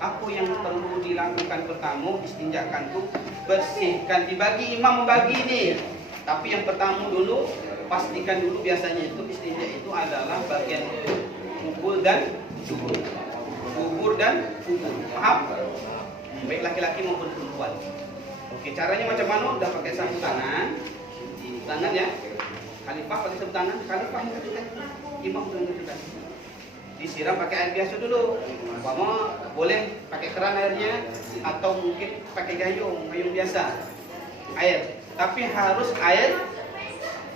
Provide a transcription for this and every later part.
Apa yang perlu dilakukan pertama, istinjakan tuh bersihkan. Dibagi imam membagi ini. Tapi yang pertama dulu, pastikan dulu biasanya itu istinja itu adalah bagian kubur dan dubur. Kubur dan kubur. Paham? Baik laki-laki maupun perempuan. Oke, caranya macam mana? Udah pakai sapu tangan. Di tangan ya. Khalifah pakai sapu tangan, khalifah mengajukan. Imam mengajukan. Disiram pakai air biasa dulu. Umpama boleh pakai keran airnya atau mungkin pakai gayung biasa. Air. Tapi harus air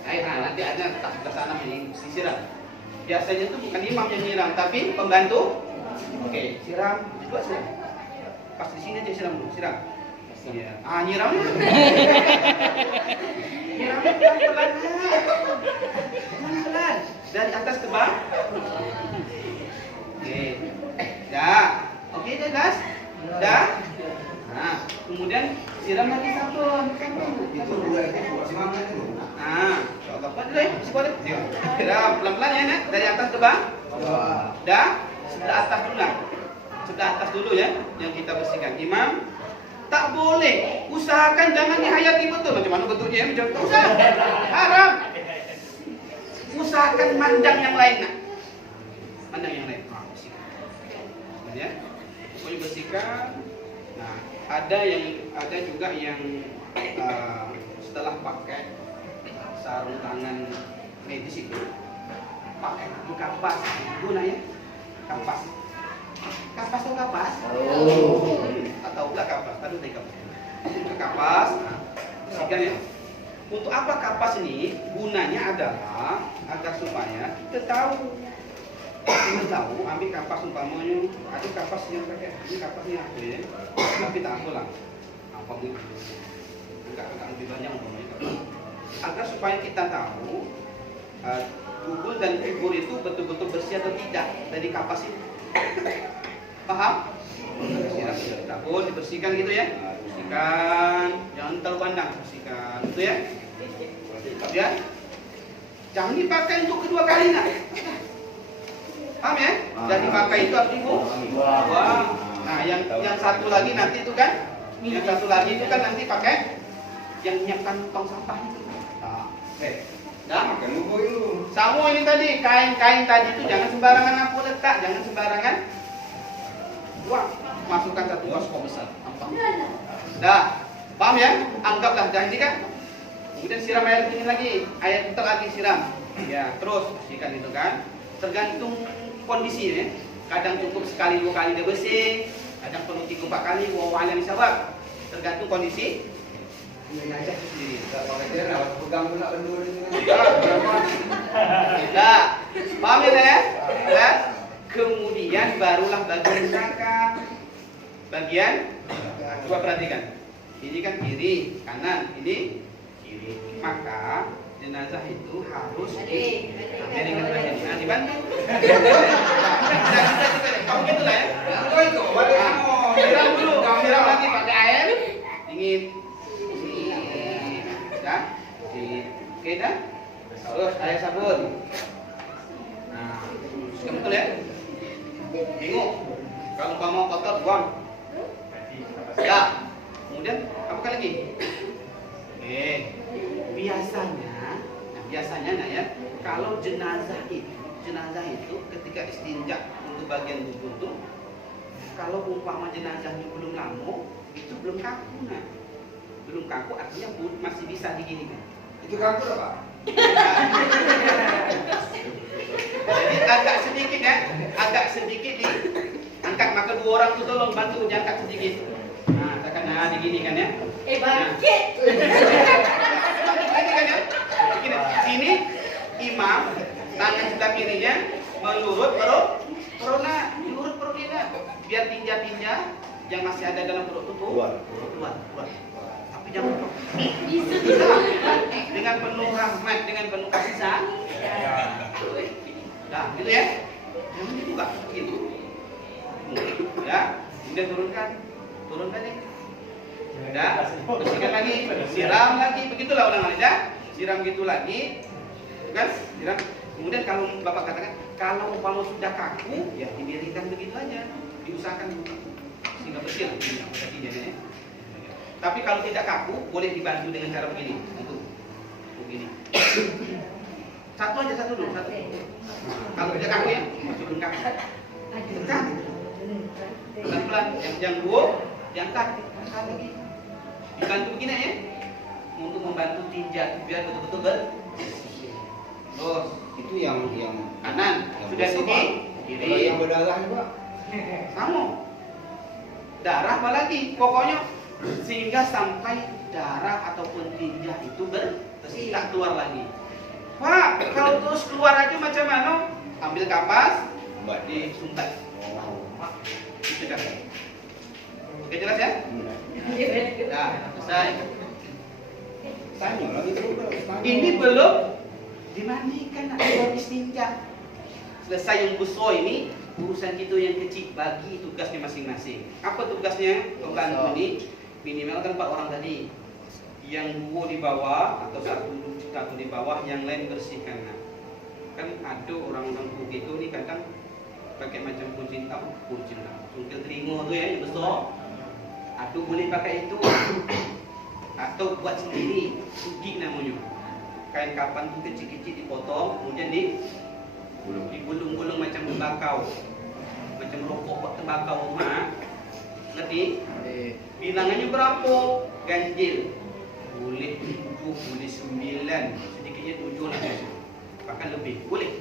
nanti ada tak ke sana ini disiram. Biasanya itu bukan imam yang nyiram, tapi pembantu. Oke, siram, juga siram. Pas di sini aja siram dulu, siram. Iya. Nyiram. Nyiramnya pelan-pelan. Pelan-pelan. Dari atas ke bawah. Oke. Dah. Oke, dah, Gas. Dah. Nah, kemudian siram lagi sabun. Itu dua itu. Nah, coba apa dulu ya? Boleh. Siram pelan-pelan ya, Nak. Dari atas ke bawah. Dah. Sebelah atas dulu lah. Sebelah atas dulu ya, yang kita bersihkan. Imam tak boleh. Usahakan jangan dihayati betul. Macam mana bentuknya ya? Macam usah. Haram. Usahakan mandang yang lain, Nak. Mandang yang lain. Bersihkan. Ya. Pokoknya bersihkan. Nah, ada juga yang setelah pakai sarung tangan medis itu pakai kapas gunanya kapas atau kapas atau enggak kapas aduh tadi kapas nah, bersihkan ya. Untuk apa kapas ini gunanya adalah agar supaya kita tahu ambil kapas umpamanya ada kapas yang pakai ini kapasnya apa ya tapi tak apalah apa pun enggak lebih banyak umpamanya kapas agar supaya kita tahu dubur dan kubur itu betul-betul bersih atau tidak dari kapas itu. Paham? Dapur dibersihkan gitu ya. Bersihkan, jangan terlalu pandang, bersihkan gitu ya. Ya. Jangan dipakai untuk kedua kali nak. Paham ya? Dan dipakai itu harus dibuang. Nah, yang satu lagi nanti itu kan, yang satu lagi itu kan nanti pakai yang menyiapkan tong sampah itu. Dah, sama ini tadi kain-kain tadi itu jangan sembarangan aku letak, jangan sembarangan buang. Masukkan satu kasko besar. Dah, paham ya? Anggaplah dah ini kan. Kemudian siram air ini lagi, air putar lagi siram. Ya, terus bersihkan itu kan. Tergantung kondisi ya. Kadang cukup sekali 2 kali dia bersih, kadang perlu 3-4 kali. Wawalan disawab. Tergantung kondisi. Ini aja sendiri. Kalau dia nak pegang pula benda ni. Dah, paham ya? Ya. Kemudian barulah bagian belakang. Bagian, coba perhatikan. Ini kan kiri, kanan. Ini kiri. Maka jenazah itu harus dibantu. Dibantu. Kamu gitu lah ya. Siram dulu. Siram lagi pakai air dingin. Dah, oke dah. Terus air sabun. Nah, sudah betul ya. Bingung. Kalau kamu kotor buang. Ya. Kemudian apa lagi? Biasanya nah ya, kalau jenazah itu ketika istinja untuk bagian tubuh itu, kalau umpama jenazahnya belum lama, itu belum kaku nah. Belum kaku artinya masih bisa diginikan. Itu kaku apa? Jadi agak sedikit diangkat, maka 2 orang itu tolong bantu diangkat sedikit. Nah, tekan diginikan ya. Bangkit. Begini kan ya. Begini. Sini imam tangan sebelah kirinya melurut perutnya, lurut perutnya biar tinja-tinja yang masih ada dalam perut itu keluar. Tapi jangan bisa dengan penuh rahmat, dengan penuh kasih sayang. Nah, gitu ya. Yang ini juga gitu. Ya, kemudian turunkan ya. Ya, bersihkan lagi, siram lagi, begitulah ulang ya. Siram gitu lagi, kan? Siram. Kemudian kalau Bapak katakan, kalau umpama sudah kaku, ya dibiarkan begitu aja. Diusahakan sehingga bersih lah minyak kakinya ya. Tapi kalau tidak kaku, boleh dibantu dengan cara begini. Begini. Satu aja, satu dulu, satu. Kalau tidak kaku ya, masuk lengkap. Tekan. Pelan-pelan, yang dua, diangkat. Angkat lagi. Dibantu begini ya. Untuk membantu tinja biar betul-betul bersih. Terus, Itu yang kanan. Sudah besar, sini, Pak. kiri. Kalau yang berdarah juga. Sama. Darah apa lagi? Pokoknya sehingga sampai darah ataupun tinja itu bersih, tak keluar lagi. Pak, kalau terus keluar aja macam mana? Ambil kapas, disuntak. Pak, itu kan. Oke, jelas ya? Nah, selesai. Tanya lagi terus. Ini belum dimandikan atau istinja. Selesai yang besar ini, urusan kita yang kecil, bagi tugasnya masing-masing. Apa tugasnya pembantu ini? Minimal kan 4 orang tadi. Yang 2 di bawah atau satu di bawah, yang lain bersihkan. Nah, kan ada orang-orang begitu nih kadang pakai macam kunci cungkil telinga tuh ya, yang besar. Ada boleh pakai itu. Atau buat sendiri, sugi namanya. Kain kapan tuh kecil-kecil dipotong, kemudian digulung-gulung macam tembakau, macam rokok buat tembakau rumah. Ngerti? Bilangannya berapa? Ganjil. Boleh 7, boleh 9, sedikitnya 7 lah. Bahkan lebih, boleh.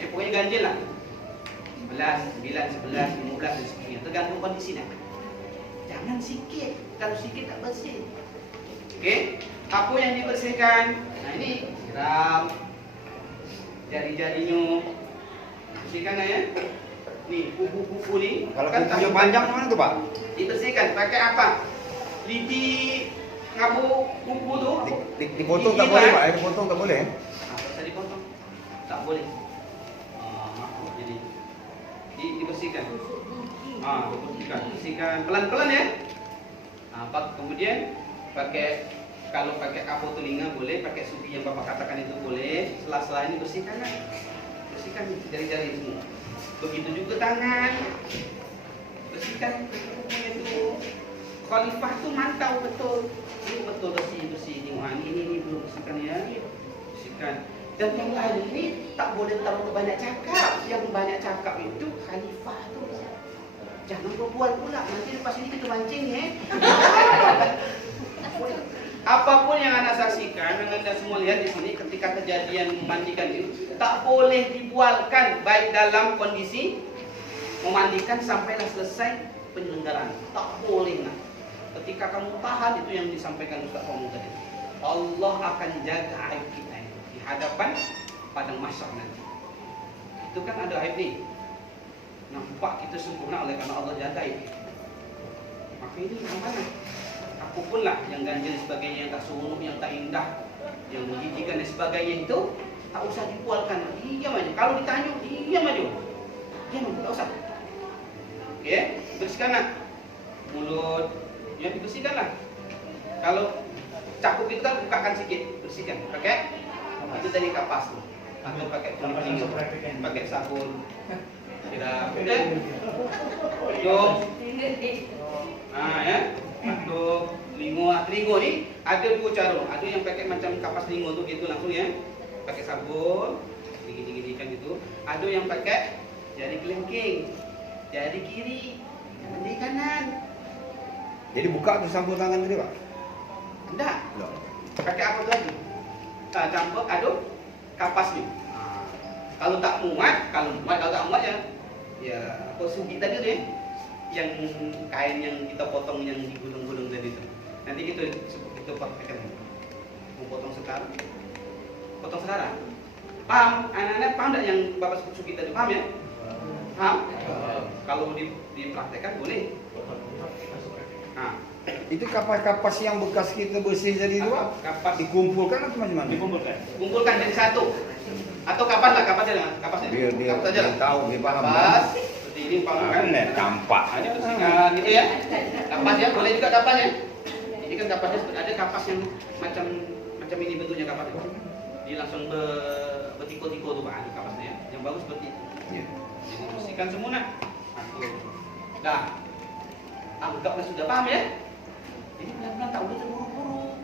Ya pokoknya ganjil lah. 11, 9, 11, 15 dan sebagainya. Tergantung kondisi dah. Jangan sikit. Kalau sikit tak bersih. Okey. Apa yang dibersihkan? Nah ini siram. Jari-jarinya. Bersihkan lah ya. Nih, kuku-kuku ni. Kalau kan kukunya tak- panjang mana tuh, Pak? Dibersihkan pakai apa? Lidi ngabu kuku tu. Dipotong tak boleh, Pak? Dipotong tak boleh. Apa tadi dipotong? Tak boleh. Jadi dibersihkan. Bersihkan pelan-pelan ya. Kemudian pakai, kalau pakai kapo telinga boleh, pakai sugi yang Bapak katakan itu boleh. Sela-sela ini bersihkan kan? Bersihkan jari-jari semua. Begitu juga tangan. Bersihkan kukunya itu. Khalifah tuh mantau betul. Ini betul bersih. Ini belum bersihkan ya. Bersihkan. Dan yang lain ini tak boleh terlalu banyak cakap. Yang banyak cakap itu khalifah tuh. Jangan berbual pula. Nanti lepas ini kita mancing ya. Apapun yang Anda saksikan, yang Anda semua lihat di sini ketika kejadian memandikan itu tak boleh dibualkan, baik dalam kondisi memandikan sampailah selesai penyelenggaraan. Tak boleh nak. Ketika kamu tahan, itu yang disampaikan Ustaz Komung tadi. Allah akan jaga aib kita itu di hadapan padang mahsyar nanti. Itu kan ada aib nih. Nampak kita sempurna oleh karena Allah jaga aib. Maka ini yang mana? Apapun lah yang ganjil sebagainya, yang tak seronok, yang tak indah, yang menjijikan dan sebagainya itu tak usah dipualkan. Diam aja. Kalau ditanya, diam aja. Diam aja, tak usah. Oke, bersihkanlah mulut, ya dibersihkanlah. Kalau cakup itu kan bukakan sedikit, bersihkan. Pakai itu tadi kapas tuh. Atau pakai kuning, pakai sabun. Siram. Oke. Hidung. Ya. Untuk telinga ni ada 2 cara. Ada yang pakai macam kapas telinga tu gitu langsung ya. Pakai sabun, dikit-dikitkan gitu. Ada yang pakai jari kelingking, jari kiri, jari kanan. Jadi buka tuh sampul tangan tadi, Pak? Enggak. Loh. Pakai apa tu lagi? Campur aduk kapas ni. Kalau tak muat, kalau tak muat ya apa sugi tadi tu ya. Yang kain yang kita potong yang digulung-gulung tadi itu. Nanti kita praktekkan. Mau potong sekarang. Paham? Anak-anak paham tak yang Bapak Suki tadi? Paham ya? Paham? Kalau dipraktekkan boleh. Itu kapas-kapas yang bekas kita bersih tadi itu, Pak? Kapas Dikumpulkan atau macam mana? kumpulkan jadi satu. Atau kapas lah, kapasnya. Biar dia Kapas aja lah. tahu, dia paham. Kapas. Seperti ini paham kan? Tampak. Hanya bersihkan gitu ya. Kapas ya, boleh juga kapas ya. Ini kan kapasnya ada kapas yang macam ini bentuknya kapasnya. Dia langsung bertiko-tiko tuh Pak, ini kapasnya ya. Yang bagus seperti itu. Iya. Jadi bersihkan semua nak. Dah. anggaplah sudah paham ya. Jadi pelan-pelan, tak boleh terburu-buru.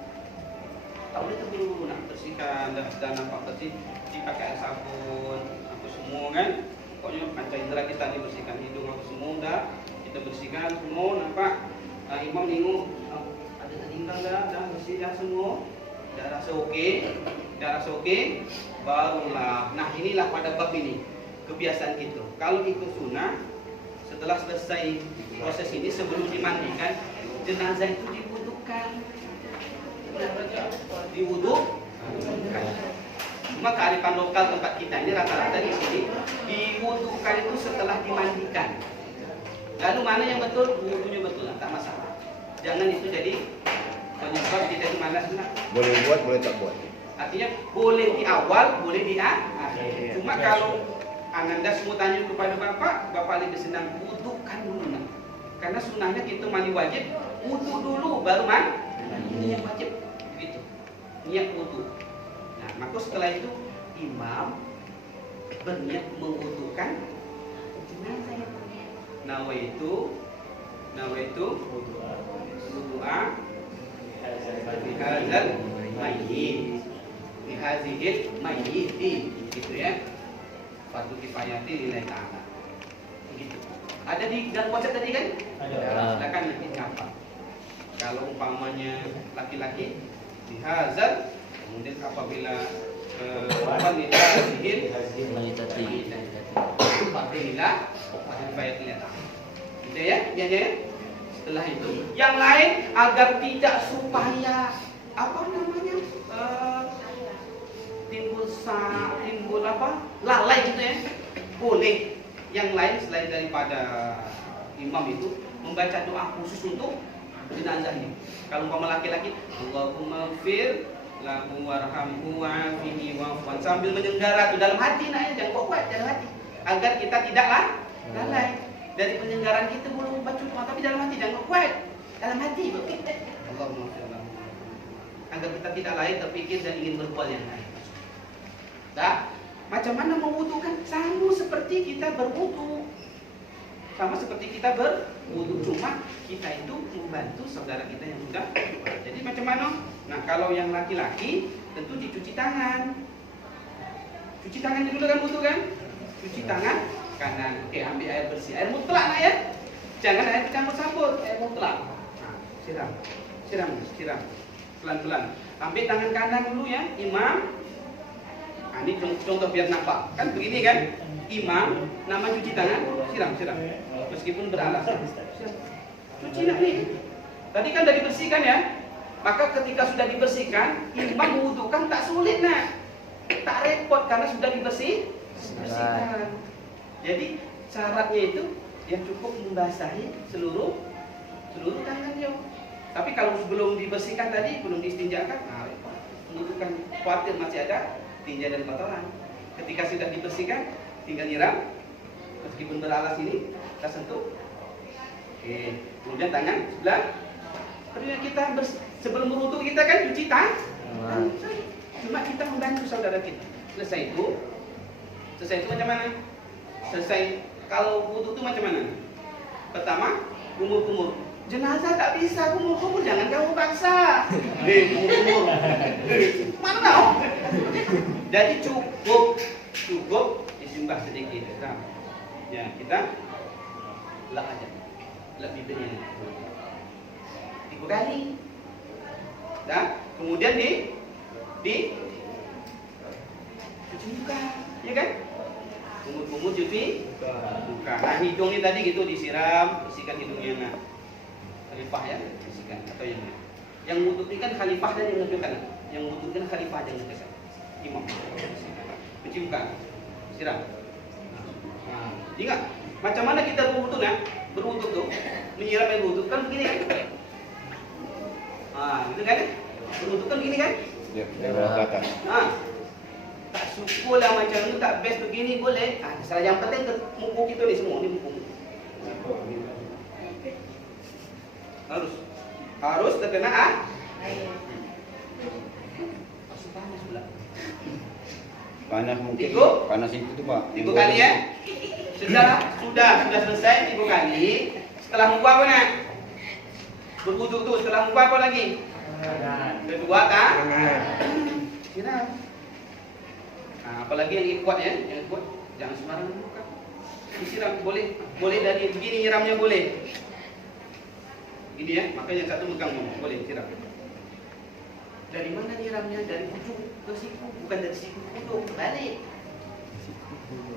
Tak boleh terburu-buru nak bersihkan dan nampak bersih, dipakai air sabun, apa semua kan. Pokoknya panca indera kita dibersihkan, hidung apa semua dah kita bersihkan semua, nampak. Imam tengok ada tertinggal dah bersih dah semua. Dah rasa okey, barulah. Nah, inilah pada bab ini kebiasaan kita. Kalau ikut sunnah, setelah selesai proses ini sebelum dimandikan, jenazah itu diwudukan. Cuma kearifan lokal tempat kita ini rata-rata di sini diwudukan itu setelah dimandikan. Lalu mana yang betul? Wudunya betul, tak masalah. Jangan itu jadi penyebab kita itu malas. Boleh buat, boleh tak buat. Artinya boleh di awal, boleh di akhir. Cuma kalau Ananda semua tanya kepada Bapak lebih senang wudukan dulu. Karena sunnahnya kita mandi wajib, wudu dulu baru mandi. Ini yang wajib. Begitu. Niat wudu. Nah, maka setelah itu imam berniat mewudukan jenazah. Nawaitu wudu'a bihadzal mayyit, bihadzil mayyiti, gitu ya. Fardu kifayati lillahi ta'ala. Begitu. Ada di dalam konsep tadi kan? Ada. Silakan nanti apa? Kalau umpamanya laki-laki bihadzal, kemudian apabila bihadzil mayyitati, fadilah kifayati lillahi ta'ala. Gitu ya, biasanya ya. Setelah itu, yang lain agar tidak supaya apa namanya timbul lalai gitu ya. Boleh yang lain selain daripada imam itu membaca doa khusus untuk jenazah ini. Kalau umpama laki-laki, Allahumma fir lahu warhamhu wa'afihi wa'fuan, sambil menyenggara itu dalam hati, jangan kuat dalam hati, agar kita tidaklah lalai. Dari penyenggaran kita boleh membaca doa, tapi dalam hati jangan kuat, dalam hati. Allahumma fir lahu, agar kita tidak lalai terpikir dan ingin berbuat yang lain. Dah, macam mana mewudukan? Sama seperti kita berwudu. Cuma kita itu membantu saudara kita yang sudah. Jadi macam mana? Nah, kalau yang laki-laki tentu dicuci tangan. Cuci tangan dulu kan wudu kan? Cuci tangan kanan. Oke, ambil air bersih, air mutlak nak ya. Jangan air campur-campur, air mutlak. Nah, siram. Pelan-pelan. Ambil tangan kanan dulu ya, imam. Nah, ini contoh biar nampak. Kan begini kan? Imam, nama cuci tangan, siram. Meskipun beralas. Cuci nak nih. Tadi kan sudah dibersihkan ya. Maka ketika sudah dibersihkan, imam mewudukan tak sulit nak. Tak repot karena sudah dibersihkan. Jadi syaratnya itu dia cukup membasahi seluruh tangannya. Tapi kalau belum dibersihkan tadi, belum diistinjakan, menunjukkan khawatir masih ada tinja dan kotoran. Ketika sudah dibersihkan, tinggal nyiram. Meskipun beralas ini, kita sentuh. Oke. Kemudian tangan sebelah. Kemudian kita sebelum berwudu kita kan cuci tangan. Cuma kita membantu saudara kita. Selesai itu macam mana? Selesai kalau wudu itu macam mana? Pertama, kumur-kumur. Jenazah tak bisa kumur-kumur, jangan kamu paksa. Kumur-kumur. Mana tahu? Jadi cukup disimbah sedikit. Ya, kita lap aja. Lap bibirnya. 3 kali. Dah, kemudian di cuci muka, ya kan? Kumur-kumur cuci muka. Nah, hidung ini tadi gitu disiram, bersihkan hidungnya. Nah, khalifah ya, bersihkan atau yang wudu kan khalifah dan yang ngedekan. Yang wudu kan khalifah dan yang ngedekan. Imam bersihkan. Cuci muka, siram. Nah, ingat macam mana kita berwudu kan? Berwudu tuh menyiram air wudu kan begini kan? Gitu kan? Berwudu kan begini kan? Ya, ke atas. Tak syukur lah macam itu, tak best begini boleh. Salah yang penting ke muka kita ni semua ni muka. Harus terkena air. Masih panas pula. Panas mungkin. Panas itu tuh Pak. 3 kali ya. Sudah selesai 3 kali. Setelah muka apa nak? berwudu tuh setelah wudhu apa lagi? Kedua kan? Siram. Nah, apalagi yang kuat ya, yang kuat jangan sembarangan buka. Disiram boleh dari begini nyiramnya boleh. Ini ya, makanya yang satu megang boleh siram. Dari mana nyiramnya? Dari ujung ke siku, bukan dari siku ke ujung, balik.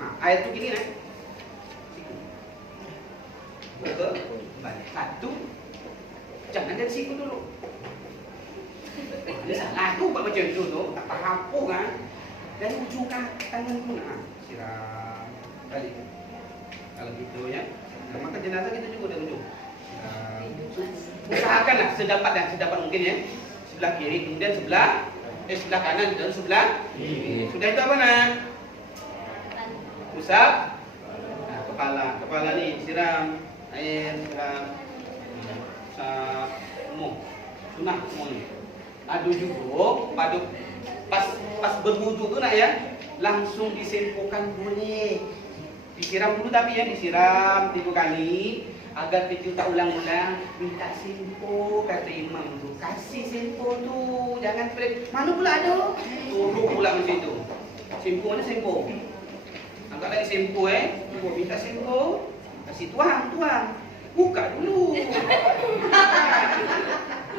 Nah, air tuh gini nih. Siku. Ke balik. Satu. Jangan dari siku dulu. Ini salah tuh Pak macam itu tuh, tak paham kan? Dari ujung tangan dulu, nah, siram balik. Kalau gitu ya, nah, maka jenazah kita juga dari ujung. Usahakanlah sedapat mungkin ya. Sebelah kiri, kemudian sebelah kanan dan sebelah kiri. Sudah itu apa nak? Usap. Nah, kepala nih siram air, siram. Usap, sunah semua nih. Adu juga, pas berwudu tuh nak ya, langsung disempukan boleh. Disiram dulu tapi ya, disiram 3 kali agar itu tak ulang-ulang. Minta sempo kata imam tu, kasih sempo tu, jangan pelit. Mana pula ada? Suruh pula macam itu. Sempo mana sempo? Angkat lagi sempo minta sempo, kasih tuang. Buka dulu.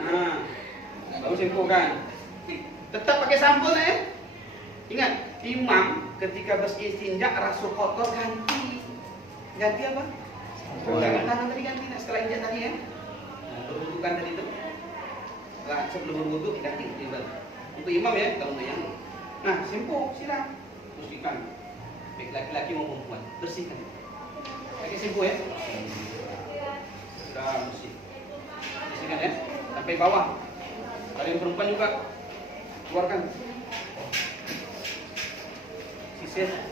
Nah, baru sempo kan. Tetap pakai sampul Ingat, imam ketika beristinja rasa kotor ganti apa? Tangan tadi ganti setelah injak tadi ya. Nah, berwudukan tadi itu. Nah, sebelum berwudu ganti untuk imam ya, kalau untuk yang. Nah, sempo siram, bersihkan. Baik laki-laki maupun perempuan, bersihkan. Pakai sempo ya. Sudah bersih. Bersihkan ya, sampai bawah. Kalau yang perempuan juga keluarkan. Sisir ya.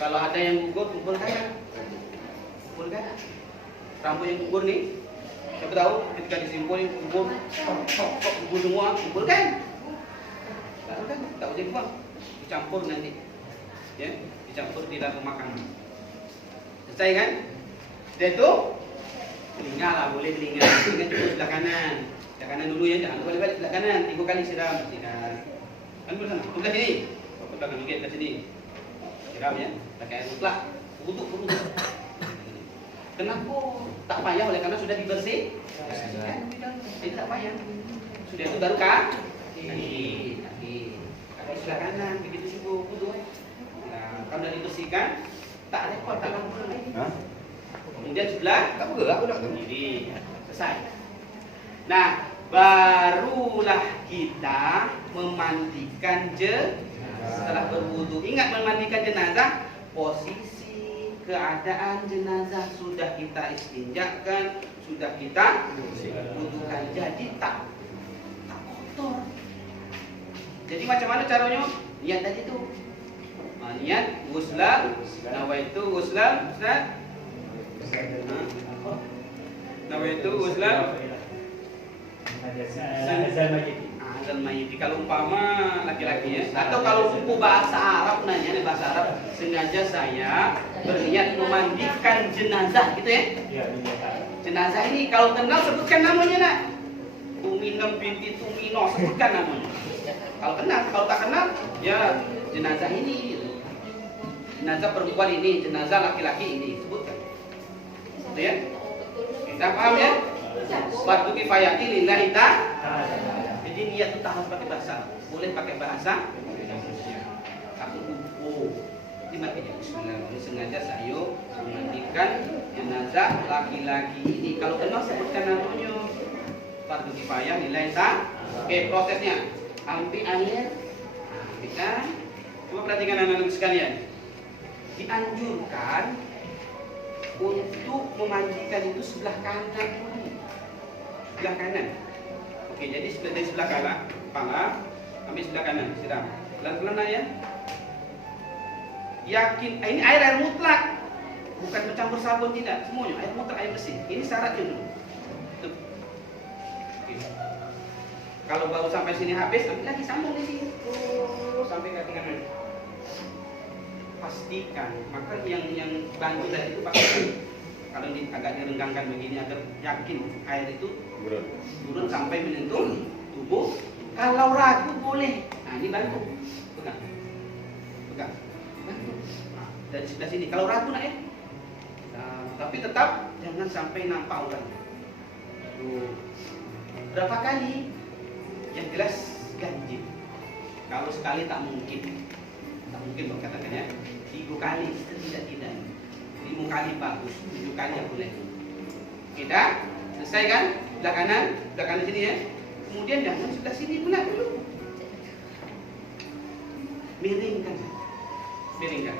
Kalau ada yang gugur, kumpulkan. Rambut yang gugur nih, siapa tahu ketika disimpulin gugur semua, kumpulkan. Tak usah buang, dicampur nanti, ya, dicampur di dalam makanan. Selesai kan? Setelah itu telinga lah, boleh telinga juga sebelah kanan. Sebelah kanan dulu ya, jangan balik sebelah kanan. 3 kali siram, kan dulu sana, sebelah sini, sebelah kanan juga sini. Siram ya, pakai air mutlak, wudu. Kenapa tak payah? Oleh karena sudah dibersihkan. Jadi tak payah. Sudah itu baru kaki sebelah kanan, begitu sibuk wudu. Nah, kalau sudah dibersihkan, tak repot, tak lama lagi. Kemudian sebelah Tak bergerak pun tak tu. kiri, selesai. Nah, barulah kita memandikan setelah berwudu. Ingat, memandikan jenazah, posisi keadaan jenazah sudah kita istinjakan, sudah kita wudukan, jadi tak kotor. Jadi macam mana caranya? Niat tadi tu. Niat ghuslan, nawaitu ghuslan, Ustaz. Nawaitu ghuslan azal mayit. Kalau umpama laki-laki ya, atau kalau bahasa Arab nanya nih, bahasa Arab, sengaja saya berniat memandikan jenazah gitu ya. Jenazah ini kalau kenal sebutkan namanya nak. Tuminem binti Tumino, sebutkan namanya. Kalau kenal, kalau tak kenal ya jenazah ini gitu. Jenazah perempuan ini, jenazah laki-laki ini, sebutkan. Gitu ya. Kita paham ya? Fardu kifayati lillahi ta'ala. Jadi niat itu tak harus pakai bahasa, boleh pakai bahasa. Aku ini makanya Bismillahirrahmanirrahim, sengaja saya memandikan jenazah laki-laki ini. Kalau kenal sebutkan namanya. Fardu kifayah lillahi ta'ala. Oke, prosesnya. Ambil air, ambilkan. Coba perhatikan anak-anak sekalian. Dianjurkan untuk memandikan itu sebelah kanan dulu. Sebelah kanan. Oke, jadi dari sebelah kanan, kepala, ambil sebelah kanan, siram. Pelan-pelan ya. Yakin, ini air mutlak, bukan bercampur sabun, tidak. Semuanya air mutlak, air bersih. Ini syaratnya dulu. Oke. Kalau baru sampai sini habis, ambil lagi, sambung di sini. Sampai kaki kanan. Pastikan, maka yang bantu tadi itu pakai Kalau agak direnggangkan begini agar yakin air itu Turun. turun sampai menyentuh tubuh. Kalau ragu boleh. Nah ini bantu, pegang, pegang, bantu. Nah, dari sebelah sini. Kalau ragu nak ya. Nah, tapi tetap jangan sampai nampak orang. Tuh. Berapa kali? Yang jelas ganjil. Kalau sekali tak mungkin berkatakan ya. 3 kali tidak. 5 kali bagus, 7 kali ya boleh. Kita selesai kan? Belah kanan sini ya. Kemudian jangan sebelah sini pula dulu. Miringkan.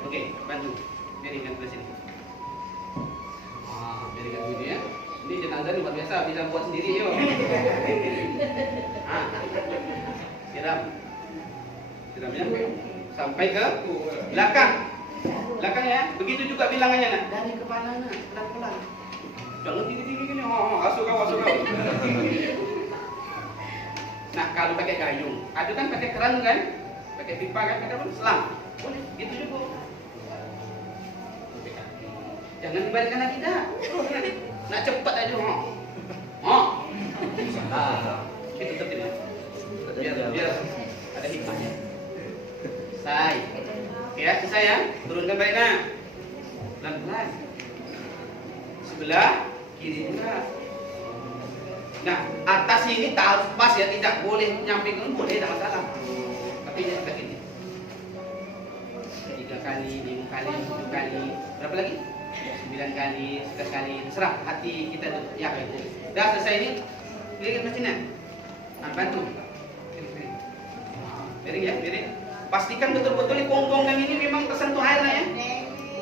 Oke, bantu. Miringkan sebelah sini. Miringkan begini ya. Ini jenazah luar biasa, bisa buat sendiri yuk. Siramnya sampai ke belakang ya. Begitu juga bilangannya nak. Dari kepala nak, pelan-pelan. Jangan tinggi-tinggi gini. Masuk kau. Nah kalau pakai gayung, ada kan pakai keran kan, pakai pipa kan, pakai apa? Selang. Boleh, gitu juga. Jangan dibalikkan lagi dah. Nak cepat aja. Itu tertib. Biar ada hikmahnya. Selesai. Oke ya, selesai ya. Turunkan balik nak. Pelan-pelan. Sebelah kiri juga. Nah, atas ini tak harus pas ya, tidak boleh nyamping, boleh, tidak masalah. Tapi dia seperti ini. 3 kali, 5 kali, 7 kali, berapa lagi? 9 kali, 11 kali, terserah hati kita tuh. Ya, dah selesai ini. Lihat mesinnya. Bantu. Miring ya, miring. Pastikan betul-betul di punggung ini memang tersentuh airnya ya.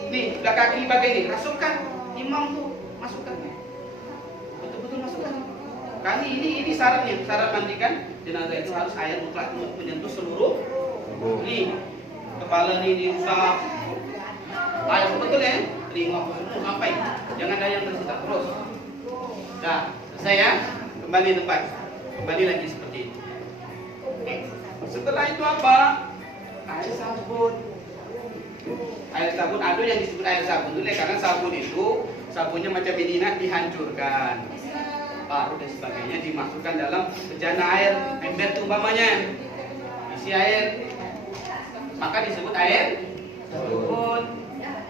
Nih, belah kaki bagian ini, rasukkan. Imam tuh, masukkan. Betul-betul masukkan. Kali ini syaratnya, syarat mandikan jenazah itu harus air mutlak menyentuh seluruh. Nih, kepala ini diusap. Air betul ya, telinga semua sampai. Jangan ada yang tersisa terus. Dah, selesai ya. Kembali tempat. Kembali lagi seperti itu. Oke. Setelah itu apa? Air sabun. Air sabun, ada yang disebut air sabun dulu ya, karena sabun itu sabunnya macam ini nak dihancurkan. Baru dan sebagainya dimasukkan dalam bejana air, ember itu umpamanya isi air, maka disebut air sabun.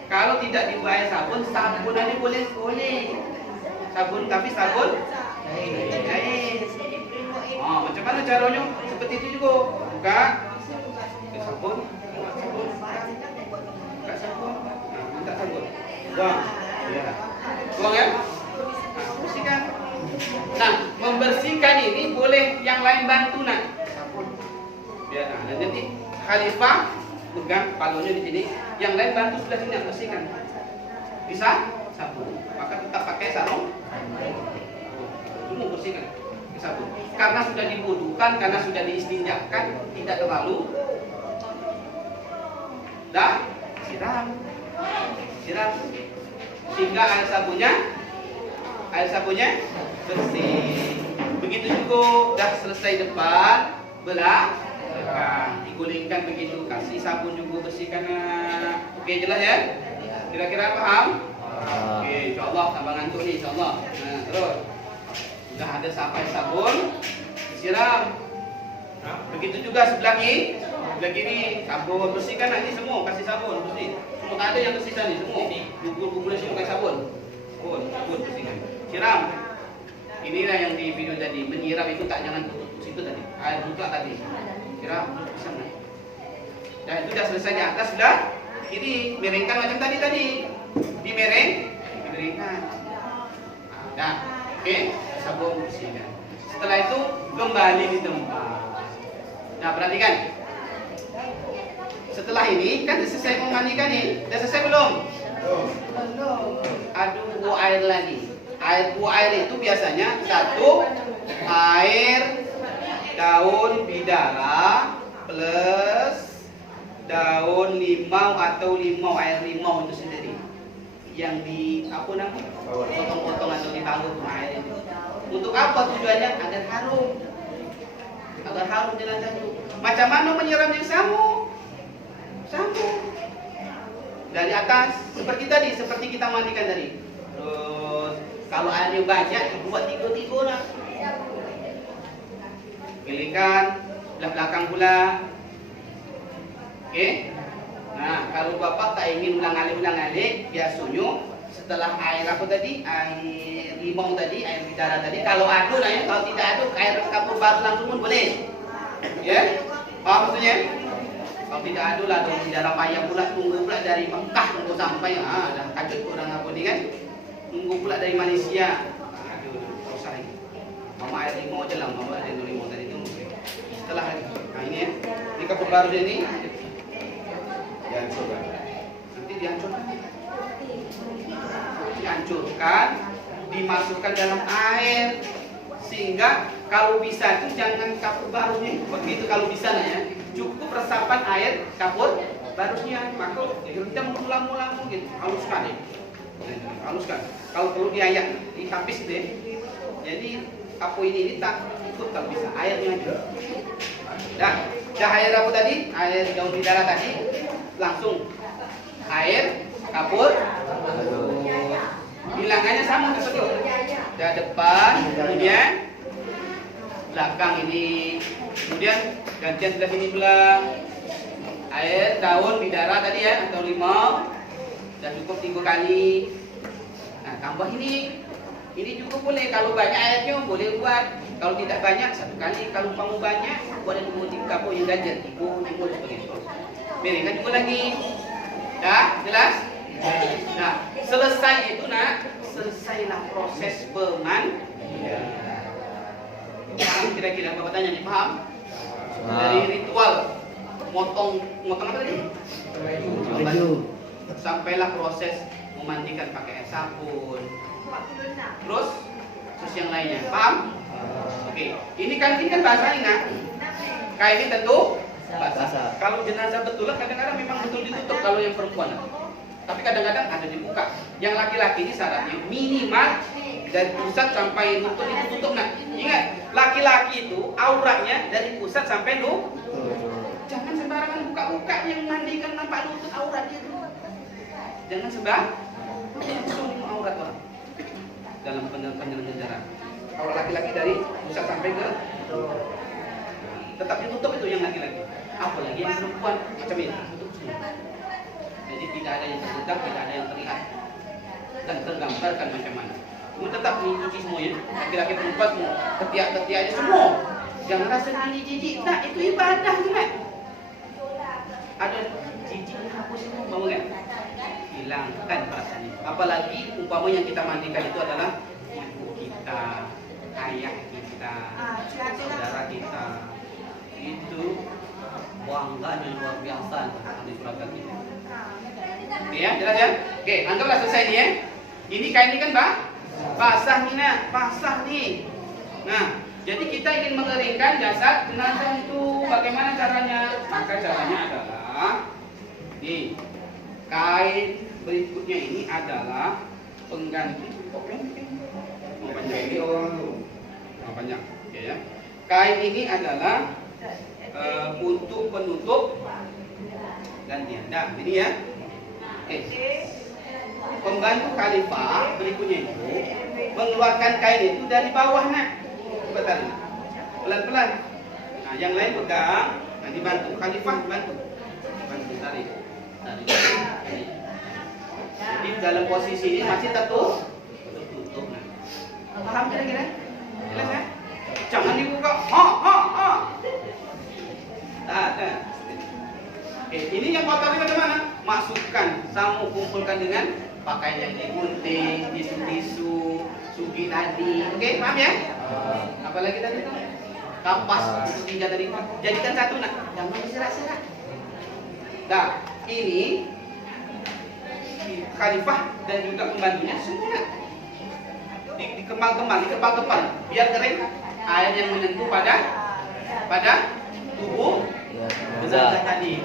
Kalau tidak dibuat air sabun, sabun aja boleh. Sabun tapi sabun air. Macam mana caranya? Seperti itu juga. Buka sabun, buka sabun, minta sabun, buang, buang ya. Bersihkan. Nah, membersihkan ini boleh yang lain bantu nak. Biar nanti khalifah pegang palunya di sini, yang lain bantu sebelah sini bersihkan. Bisa? Sabun. Maka tetap pakai sarung. Semua bersihkan sabun. Karena sudah diwudukan, karena sudah diistinjakan, tidak terlalu. Dah siram. Sehingga air sabunnya bersih. Begitu juga dah selesai depan, belah belakang, digulingkan begitu, kasih sabun juga bersihkan. Oke, jelas ya? Kira-kira paham? Oke, insyaallah tambah ngantuk nih insyaallah. Nah, terus sudah ada sampai sabun, siram. Begitu juga sebelah kiri sabun, bersihkan nanti semua, kasih sabun bersih. Semua tak ada yang tersisa nih semua. Bubur semua pakai sabun. Sabun bersihkan. Siram. Inilah yang di video tadi, menyiram itu tak jangan tutup situ tadi. Air mutlak tadi. Siram sana. Dan itu sudah selesai di atas, sudah kiri, miringkan macam tadi. Dimiringkan. Nah, oke, sabun bersihkan. Setelah itu kembali di tempat. Nah, perhatikan. Setelah ini kan selesai memandikan nih, sudah selesai belum? Belum. Aduh, buah air lagi. Buah air itu biasanya 1 air daun bidara plus daun limau atau air limau itu sendiri. Yang di potong-potong atau ditaruh ke air itu. Untuk apa tujuannya? Agar harum jenazah itu. Macam mana menyiramnya? Samu dari atas seperti kita mandikan tadi. Terus kalau airnya banyak, buat tiga-tiga lah. Pilihkan belah belakang pula. Oke. Nah, kalau bapak tak ingin ulang alik, biasanya setelah air apa tadi, air limau tadi, air bidara tadi, kalau ada lah ya, kalau tidak ada air kapur baru langsung pun boleh. Ya, paham maksudnya? Kalau tidak ada lah, daun bidara payah pula, tunggu pula dari Mekah tunggu sampai, dah kaget orang apa ni kan? Tunggu pula dari Malaysia. Aduh, susah ini. Mama air limau je lah, mama air limau tadi tu. Setelah ini ya, ini kapur baru dia ni. Dihancurkan. Nanti dihancurkan, dimasukkan dalam air, sehingga kalau bisa itu jangan kapur barunya, begitu kalau bisa lah ya, cukup resapan air kapur barunya, maka kita mula-mula gitu, haluskan. Kalau perlu diayak, ditapis deh. Jadi kapur ini tak ikut kalau bisa airnya aja. Dah air apa tadi? Air daun bidara tadi. Langsung air kapur, bilangannya sama seperti itu. Dari depan, kemudian belakang ini, kemudian gantian sebelah sini pula. Air daun bidara tadi ya, atau limau, dan cukup 3 kali. Nah, tambah ini juga boleh. Kalau banyak airnya boleh buat. Kalau tidak banyak 1 kali. Kalau kamu banyak, boleh 2, 3 kapur yang ganjil, 3 seperti itu. Miringkan juga lagi. Dah, jelas? Nah, selesai itu nak, selesailah proses pemandian. Paham kira-kira apa tanya nih, paham? Dari ritual motong apa tadi? Sampailah proses memandikan pakai air sabun. Terus yang lainnya, paham? Oke, ini kan basah ini nak. Kain ini tentu basah. Kalau jenazah betulan kadang-kadang memang betul ditutup kalau yang perempuan. Tapi kadang-kadang ada dibuka. Yang laki-laki ini syaratnya minimal dari pusat sampai lutut itu tutup. Nah, ingat, laki-laki itu auratnya dari pusat sampai lutut. Jangan sembarangan buka-buka yang mandikan nampak lutut aurat dia tuh. Jangan sembarangan. Itu aurat orang. Dalam penyelenggaraan. Kalau laki-laki dari pusat sampai ke tetap ditutup itu yang laki-laki. Apalagi yang perempuan macam ini tutup semua. Jadi tidak ada yang terbuka, tidak ada yang terlihat dan tergambarkan macam mana. Cuma tetap dicuci semuanya. Laki-laki perempuan semua, ketiak-ketiaknya semua. Jangan rasa ini jijik. Nah, itu ibadah tu kan. Ada jijiknya apa semua bawa kan? Hilangkan perasaannya. Apalagi umpama yang kita mandikan itu adalah ibu kita, ayah kita, saudara kita. Itu bangga yang luar biasa di keluarga kita. Oke ya, jelas ya? Oke, anggaplah selesai nih ya. Ini kain ini kan basah nih nak, basah nih. Nah, jadi kita ingin mengeringkan jasad jenazah itu. Bagaimana caranya? Maka caranya adalah nih, kain berikutnya ini adalah pengganti banyak ya. Kain ini adalah untuk penutup gantian. Nah, ini ya. Oke. Pembantu khalifah berikutnya itu mengeluarkan kain itu dari bawah nak. Coba tarik. Pelan-pelan. Nah, yang lain pegang. Nah, dibantu khalifah bantu. Bantu tarik. Tarik. Jadi dalam posisi ini masih tertutup. Nah. Paham kira-kira? Jelas ya? Jangan dibuka. Ini yang kotornya bagaimana? Masukkan, samu kumpulkan dengan pakaian yang digunting, tisu-tisu, sugi tadi. Oke, paham ya? Apalagi tadi itu? Kapas, tiga tadi. Jadikan satu nak, jangan diserak-serak. Nah, ini khalifah dan juga pembantunya semua dikembang-kembang, dikepal-kepal, biar kering. Air yang menyentuh pada tubuh jenazah tadi.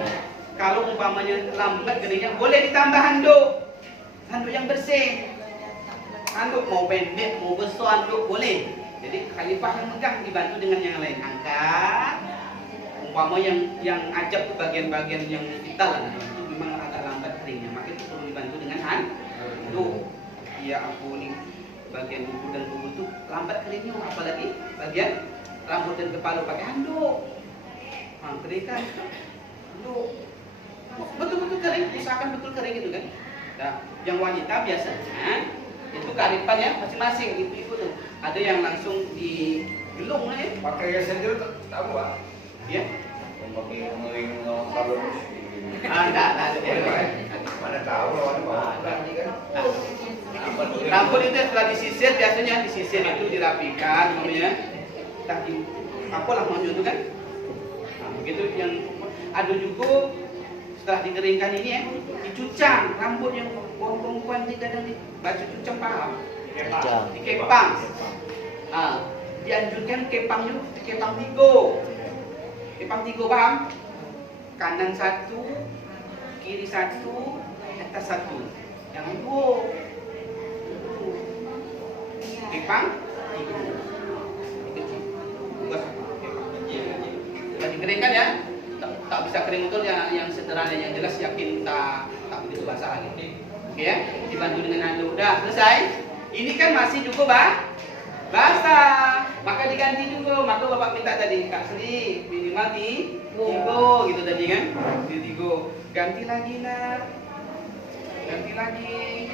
Kalau umpamanya lambat keringnya, boleh ditambah handuk yang bersih. Handuk mau pendek, mau besar, handuk boleh. Jadi khalifah yang megang, dibantu dengan yang lain. Angkat. Umpama yang ajab tuh bagian-bagian yang vital, itu memang agak lambat keringnya, maka itu perlu dibantu dengan handuk. ya ampun nih bagian kuku dan kuku tuh lambat keringnya, apalagi bagian rambut dan kepala pakai handuk. Kering kan? Handuk. Betul-betul kering, usahakan betul kering gitu kan. Nah, yang wanita biasanya itu kearifan ya masing-masing, ibu-ibu tuh. Ada yang langsung digelung ya. Pakai sendiri tahu Pak? Ya. Pakai ngering kalau Enggak. mana tahu lawan Pak. Rambut itu setelah disisir, biasanya disisir itu dirapikan namanya. Tak apalah maunya itu kan. Nah, begitu yang ada juga setelah dikeringkan ini ya, dicucang rambut yang perempuan kadang dibaca cucang, paham? Dikepang. Dianjurkan kepangnya kepang tigo. Kepang tigo, paham? Kanan satu, kiri satu, atas satu. Jangan dua. Kepang tigo. Sudah dikeringkan ya. Tak bisa kering betul yang sederhana, yang jelas yakin tak begitu basah lagi. Oke ya, dibantu dengan handuk. Udah selesai. Ini kan masih cukup basah, maka diganti juga. Maka bapak minta tadi Kak Sri minimal tigo gitu tadi kan, tigo. Ganti lagi nak, ganti lagi.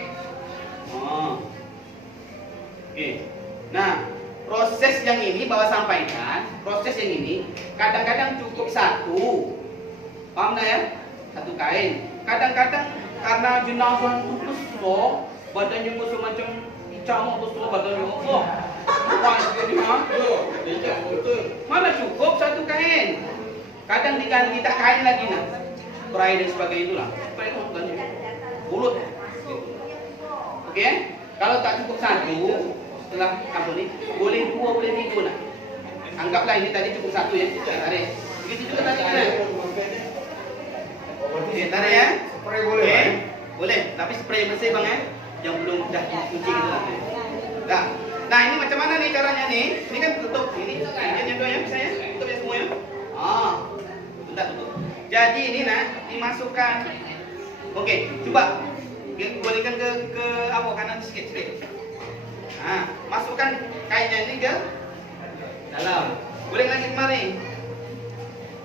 Oke. Nah, proses yang ini bawa sampaikan, proses yang ini kadang-kadang cukup satu, paham nggak ya? Satu kain. Kadang-kadang karena jenazah itu besar, badannya musuh macam dicamuk besar badannya Allah. Mana cukup satu kain? Kadang diganti tak kain lagi nak, perai dan sebagainya itulah. Perai itu ganti mulut. Oke? Kalau tak cukup satu, setelah apa nih? Boleh dua, boleh tiga nak. Anggaplah ini tadi cukup satu ya. Tarik. Begitu juga tadi kan? Tarik ya. Spray boleh. Okay. Boleh, tapi spray bersih bang ya. Yang belum dah dicuci gitu lah. Nah ini macam mana nih caranya nih? Ini kan tutup ini. Yang dua ya bisa ya? Tutup ya semuanya. Bentar tutup. Jadi ini nah dimasukkan. Oke, coba bolehkan ke apa kanan sedikit. Nah, masukkan kainnya ini ke dalam. Boleh lagi kemari.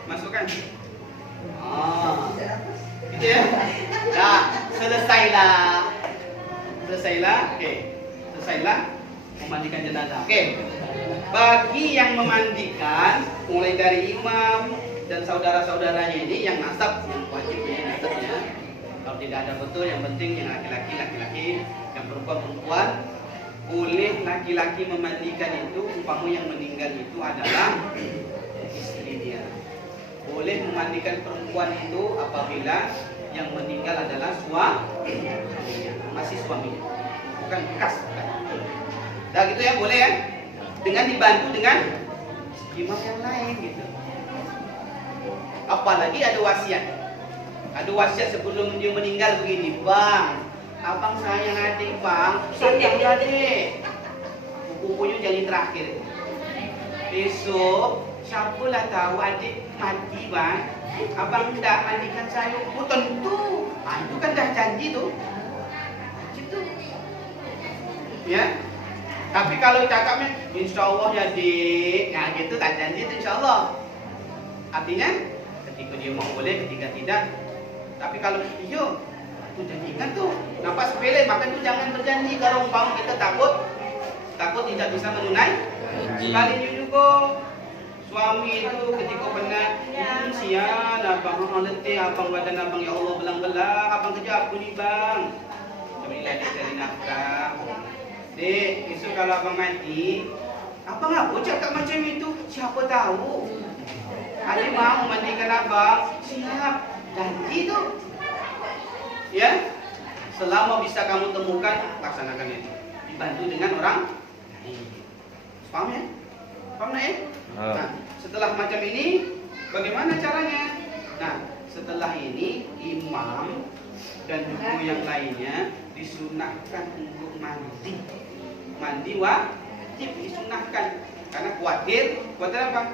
Masukkan. Gitu ya. Nah, selesailah. Oke. Selesailah memandikan jenazah. Oke. Bagi yang memandikan, mulai dari imam dan saudara-saudaranya ini yang nasab, yang wajibnya nasabnya. Kalau tidak ada betul, yang penting yang laki-laki, yang perempuan. Boleh laki-laki memandikan itu umpama yang meninggal itu adalah istri dia. Boleh memandikan perempuan itu apabila yang meninggal adalah suaminya, masih suaminya, bukan bekas. Nah gitu ya, boleh ya. Dengan dibantu dengan imam yang lain gitu. Apalagi ada wasiat. Ada wasiat sebelum dia meninggal begini, bang. Abang sayang adik bang, sayang adik. Bukunya jadi terakhir. Besok, siapalah tahu adik mati bang. Abang tidak mandikan saya. Oh tentu, itu kan dah janji tuh. Gitu. Ya. Tapi kalau cakapnya, insya Allah ya dik, nah gitu tak janji itu insya Allah. Artinya, ketika dia mau boleh, ketika tidak. Tapi kalau iya, itu janjikan tuh, nampak sepele, maka itu jangan berjanji. Kalau umpama kita takut tidak bisa menunai. Sebaliknya juga, suami itu ketika penat, sian abang letih, abang badan abang ya Allah belang-belang, abang kerja aku nih bang. Bila dia cari nafkah, dek, besok kalau abang mati, abang apa cakap macam itu? Siapa tahu? Adik mau mandikan abang, siap. Janji itu, ya, selama bisa kamu temukan, laksanakan itu. Dibantu dengan orang lain. Paham ya? Paham ya? Nah, setelah macam ini, bagaimana caranya? Nah, setelah ini imam dan buku yang lainnya disunahkan untuk mandi. Mandi wajib disunahkan karena khawatir apa?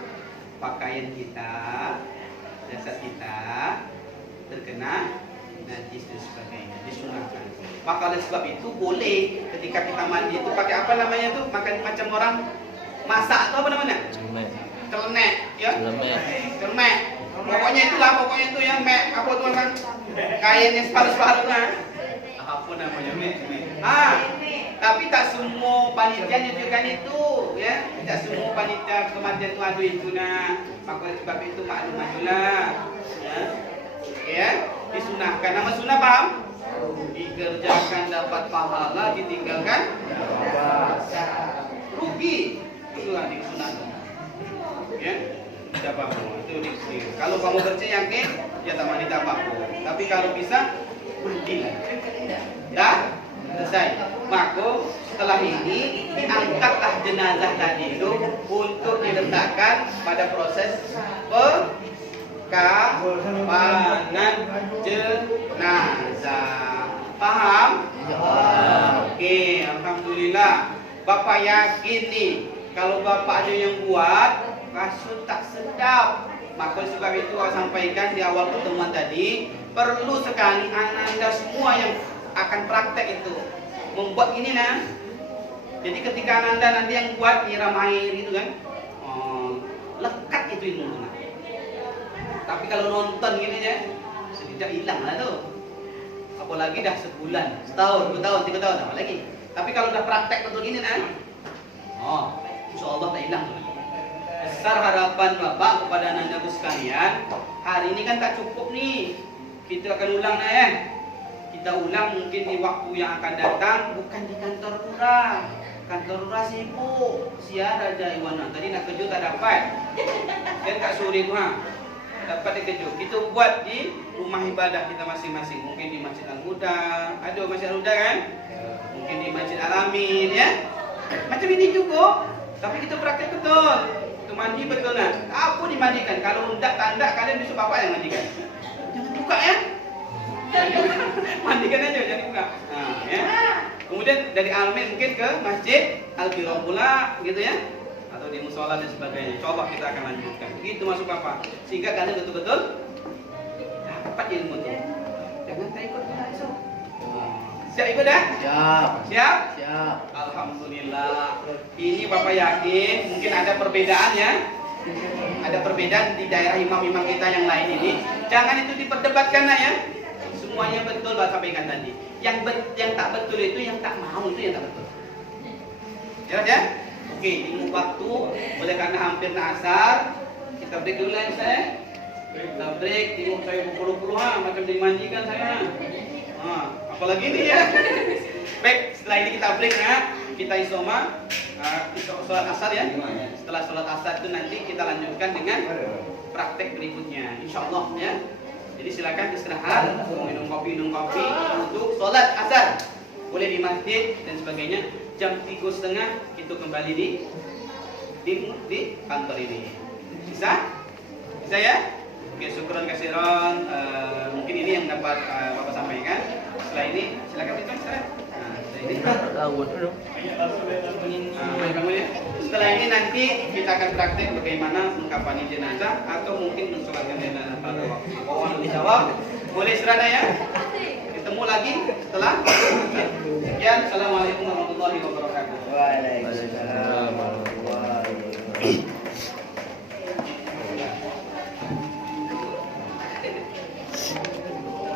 Pakaian kita, jasad kita terkena najis dan sebagainya, disunahkan. Maka oleh sebab itu boleh ketika kita mandi itu pakai apa namanya tuh, makan macam orang masak atau apa namanya? Celemek, ya? Celemek. Pokoknya itu yang apa tuh kan? Kainnya separuh-separuh kan? Apa namanya? Tapi tak semua panitia nyunjukkan itu, ya. Tak semua panitia kematian itu ada itu nak. Maka oleh sebab itu maklum-maklumlah, ya. Ya, disunahkan. Nama sunah paham? Dikerjakan dapat pahala, ditinggalkan rugi. Itulah disunahkan. Ya, tidak apa-apa. Itu diksi. Kalau kamu yakin, ya tak mandi tak apa-apa. Tapi kalau bisa, mandilah. Dah selesai. Maka setelah ini diangkatlah jenazah tadi itu untuk diletakkan pada proses kafanan jenazah. Paham? Oke, alhamdulillah. Bapak yakin nih, kalau bapak ada yang buat kasut tak sedap. Maka sebab itu saya sampaikan di awal pertemuan tadi, perlu sekali Anda semua yang akan praktek itu membuat ini nah. Jadi ketika Anda nanti yang buat nyiram air gitu kan, lekat itu ilmu nah. Tapi kalau nonton gini ya, sedikit hilang lah tuh. Apalagi dah sebulan, setahun, 2 tahun, 3 tahun, apa lagi. Tapi kalau udah praktek betul gini nah, insya Allah tak hilang. Besar harapan Bapak kepada anak-anakku sekalian. Hari ini kan tak cukup nih. Kita akan ulang nah ya. Kita ulang mungkin di waktu yang akan datang, bukan di kantor lurah. Kantor lurah sibuk. Siar aja Iwana. Tadi nak kerja tak dapat. Kan Kak Suri tu dapat dikejut. Kita buat di rumah ibadah kita masing-masing. Mungkin di Masjid Al-Huda. Ada Masjid Al-Huda kan? Mungkin di Masjid Al-Amin ya. Macam ini juga. Tapi kita praktek betul. Itu mandi betul kan? Apa dimandikan? Kalau hendak tanda kalian besok bapak yang mandikan. Jangan buka ya. Mandikan aja, jangan buka. Nah, ya. Kemudian dari Al-Amin mungkin ke Masjid Al-Biro pula gitu ya. Atau di musola dan sebagainya. Coba kita akan lanjutkan. Begitu masuk bapak. Sehingga kalian betul-betul dapat ilmu itu. Jangan tak ikut besok. Siap ikut dah? Siap. Siap? Siap. Alhamdulillah. Ini Bapak yakin mungkin ada perbedaan ya? Ada perbedaan di daerah imam-imam kita yang lain ini. Jangan itu diperdebatkan lah ya. Semuanya betul Bapak sampaikan tadi. Yang tak betul itu yang tak mau itu yang tak betul. Jelas ya? Oke, ini waktu oleh karena hampir asar, kita break dulu ya saya. Kita break, tengok saya pukul-pukul macam dimandikan saya. Apalagi ini ya. Baik, setelah ini kita break ya. Kita isoma, sholat asar ya. Setelah sholat asar itu nanti kita lanjutkan dengan praktek berikutnya, insya Allah ya. Jadi silakan istirahat, minum kopi untuk sholat asar. Boleh di masjid dan sebagainya. Jam 3:30 kita kembali di kantor ini. Bisa? Bisa ya? Oke, syukron kasiron. Mungkin ini yang dapat Bapak sampaikan. Setelah ini silakan Pak. Setelah ini nanti kita akan praktek bagaimana mengkafani jenazah atau mungkin mensolatkan jenazah pada waktu. Mohon dijawab. Boleh serada ya? Ketemu lagi setelah. Sekian. Assalamualaikum warahmatullahi wabarakatuh. Waalaikumsalam.